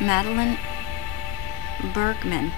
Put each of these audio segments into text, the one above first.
Madeline Bergman.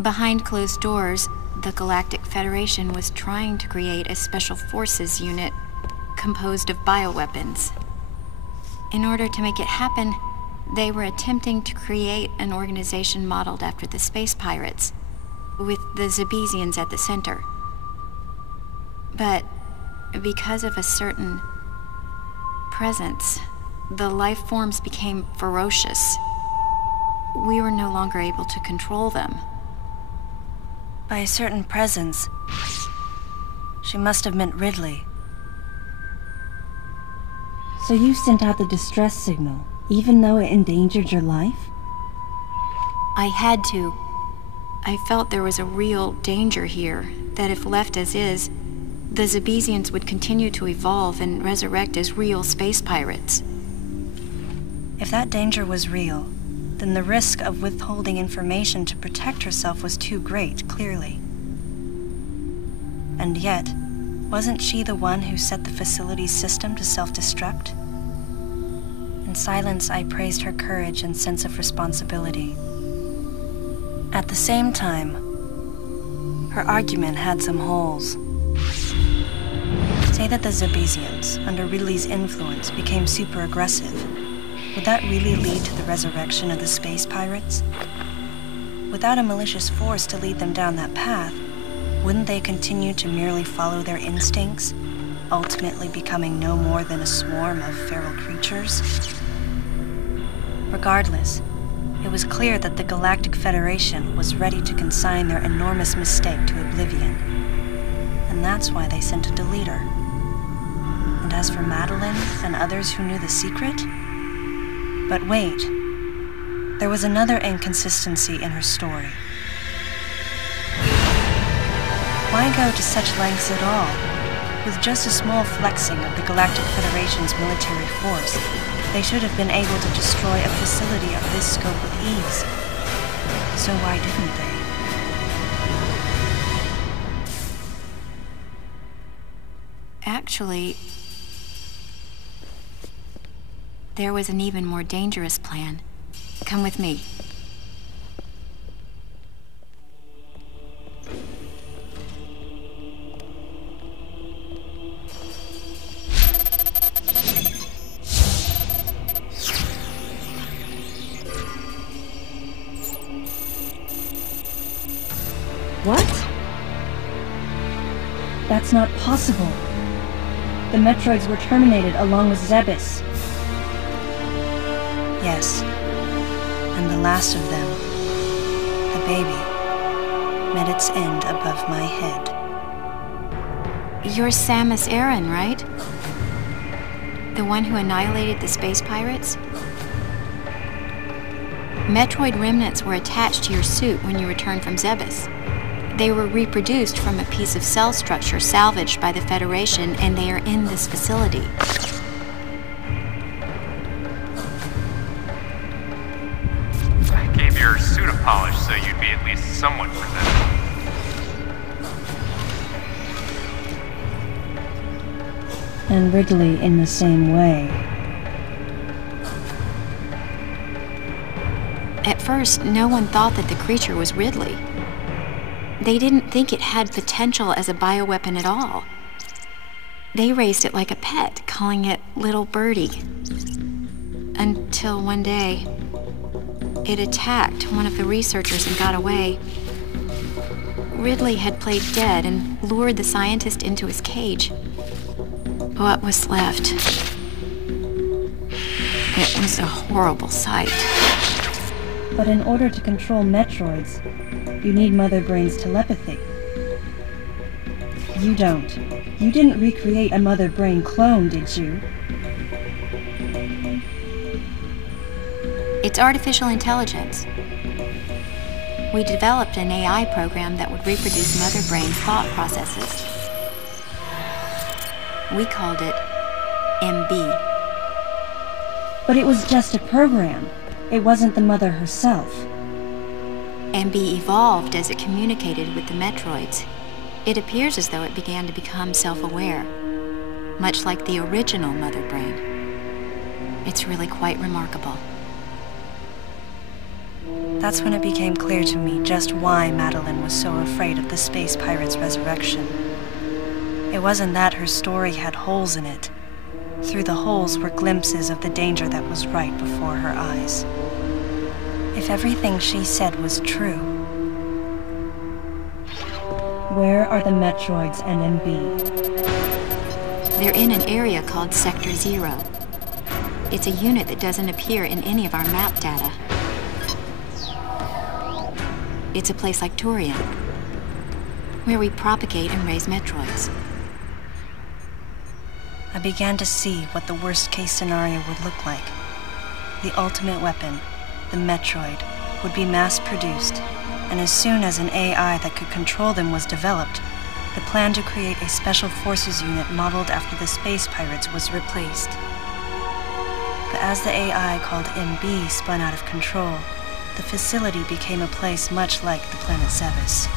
Behind closed doors, the Galactic Federation was trying to create a special forces unit composed of bioweapons. In order to make it happen, they were attempting to create an organization modeled after the space pirates, with the Zebesians at the center. But because of a certain presence, the life forms became ferocious. We were no longer able to control them. By a certain presence, she must have meant Ridley. So you sent out the distress signal, even though it endangered your life? I had to. I felt there was a real danger here, that if left as is, the Zebesians would continue to evolve and resurrect as real space pirates. If that danger was real, then the risk of withholding information to protect herself was too great, clearly. And yet, wasn't she the one who set the facility's system to self-destruct? In silence, I praised her courage and sense of responsibility. At the same time, her argument had some holes. Say that the Zebesians, under Ridley's influence, became super aggressive. Would that really lead to the resurrection of the space pirates? Without a malicious force to lead them down that path, wouldn't they continue to merely follow their instincts, ultimately becoming no more than a swarm of feral creatures? Regardless, it was clear that the Galactic Federation was ready to consign their enormous mistake to oblivion. And that's why they sent a deleter. And as for Madeline and others who knew the secret? But wait, there was another inconsistency in her story. Why go to such lengths at all? With just a small flexing of the Galactic Federation's military force, they should have been able to destroy a facility of this scope with ease. So why didn't they? Actually, there was an even more dangerous plan. Come with me. What? That's not possible. The Metroids were terminated along with Zebes. Yes. And the last of them, the baby, met its end above my head. You're Samus Aran, right? The one who annihilated the space pirates? Metroid remnants were attached to your suit when you returned from Zebes. They were reproduced from a piece of cell structure salvaged by the Federation, and they are in this facility. I gave your suit a polish so you'd be at least somewhat presentable. And Ridley in the same way. At first, no one thought that the creature was Ridley. They didn't think it had potential as a bioweapon at all. They raised it like a pet, calling it Little Birdie. Until one day, it attacked one of the researchers and got away. Ridley had played dead and lured the scientist into his cage. What was left? It was a horrible sight. But in order to control Metroids, you need Mother Brain's telepathy. You don't. You didn't recreate a Mother Brain clone, did you? It's artificial intelligence. We developed an AI program that would reproduce Mother Brain's thought processes. We called it MB. But it was just a program. It wasn't the Mother herself. MB evolved as it communicated with the Metroids. It appears as though it began to become self-aware, much like the original Mother Brain. It's really quite remarkable. That's when it became clear to me just why Madeline was so afraid of the space pirate's resurrection. It wasn't that her story had holes in it. Through the holes were glimpses of the danger that was right before her eyes. If everything she said was true... Where are the Metroids and MB? They're in an area called Sector 0. It's a unit that doesn't appear in any of our map data. It's a place like Turian, where we propagate and raise Metroids. I began to see what the worst-case scenario would look like. The ultimate weapon, the Metroid, would be mass-produced, and as soon as an AI that could control them was developed, the plan to create a special forces unit modeled after the space pirates was replaced. But as the AI called MB spun out of control, the facility became a place much like the planet Zevis.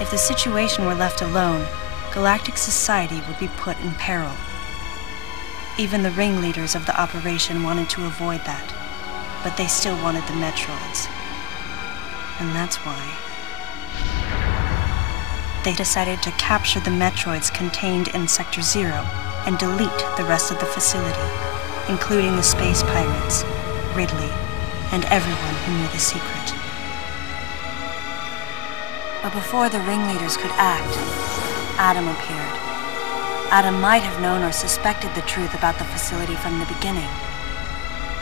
If the situation were left alone, galactic society would be put in peril. Even the ringleaders of the operation wanted to avoid that, but they still wanted the Metroids. And that's why they decided to capture the Metroids contained in Sector 0 and delete the rest of the facility, including the space pirates, Ridley, and everyone who knew the secret. But before the ringleaders could act, Adam appeared. Adam might have known or suspected the truth about the facility from the beginning.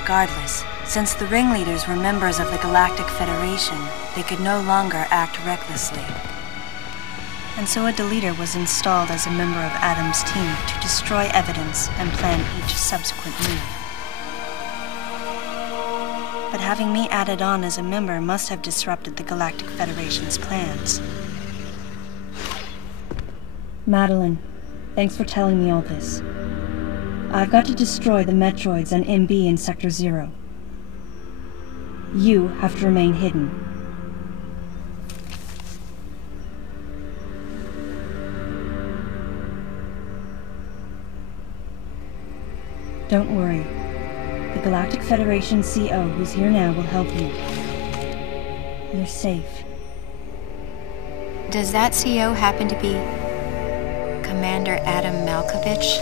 Regardless, since the ringleaders were members of the Galactic Federation, they could no longer act recklessly. And so a deleter was installed as a member of Adam's team to destroy evidence and plan each subsequent move. But having me added on as a member must have disrupted the Galactic Federation's plans. Madeline, thanks for telling me all this. I've got to destroy the Metroids and MB in Sector 0. You have to remain hidden. Don't worry. The Galactic Federation CO who's here now will help you. You're safe. Does that CO happen to be Commander Adam Malkovich?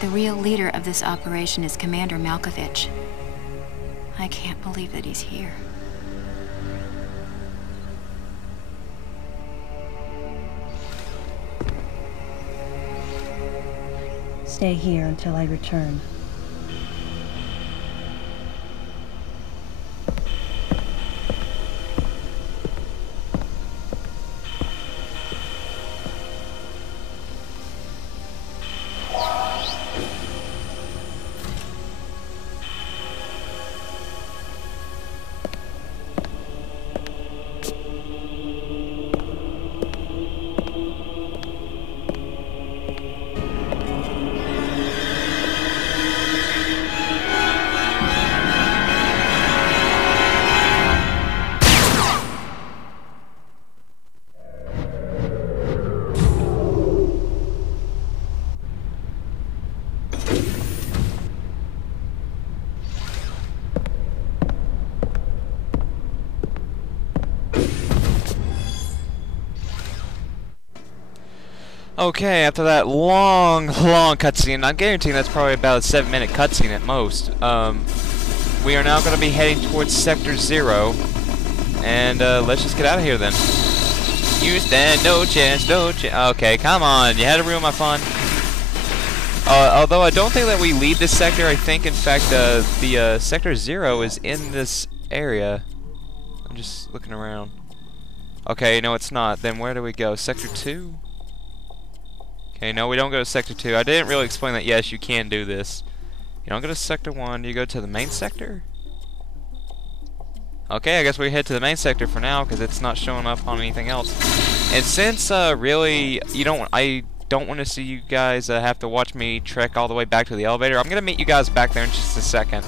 The real leader of this operation is Commander Malkovich. I can't believe that he's here. Stay here until I return. Okay, after that long cutscene, I'm guaranteeing that's probably about a 7-minute cutscene at most. We are now going to be heading towards Sector 0, and let's just get out of here then. You stand no chance, no chance. Okay, come on, you had to ruin my fun. Although I don't think that we leave this sector, I think in fact the Sector 0 is in this area. I'm just looking around. Okay, no it's not. Then where do we go? Sector 2? Okay, no, we don't go to Sector 2. I didn't really explain that. Yes, you can do this. You don't go to Sector 1. You go to the main sector? Okay, I guess we head to the main sector for now, because it's not showing up on anything else. And since really I don't want to see you guys have to watch me trek all the way back to the elevator, I'm gonna meet you guys back there in just a second.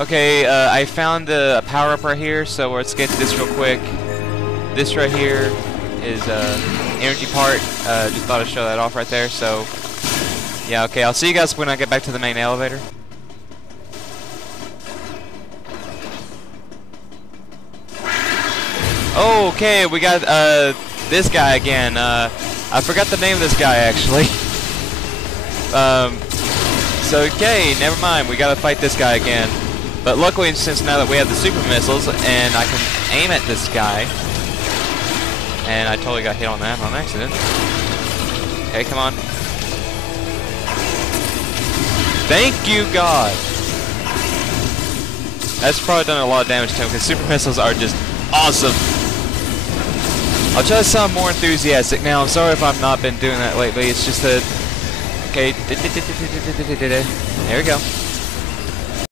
Okay, I found a power-up right here, so let's get to this real quick. This right here is energy part. Just thought I'd show that off right there. So, yeah, okay, I'll see you guys when I get back to the main elevator. Okay, we got this guy again. I forgot the name of this guy actually. So okay, never mind. We gotta fight this guy again. But luckily, since now that we have the super missiles and I can aim at this guy, and I totally got hit on that on accident. Okay, come on. Thank you, God. That's probably done a lot of damage to him because super missiles are just awesome. I'll try to sound more enthusiastic now. I'm sorry if I've not been doing that lately. It's just that. Okay. There we go.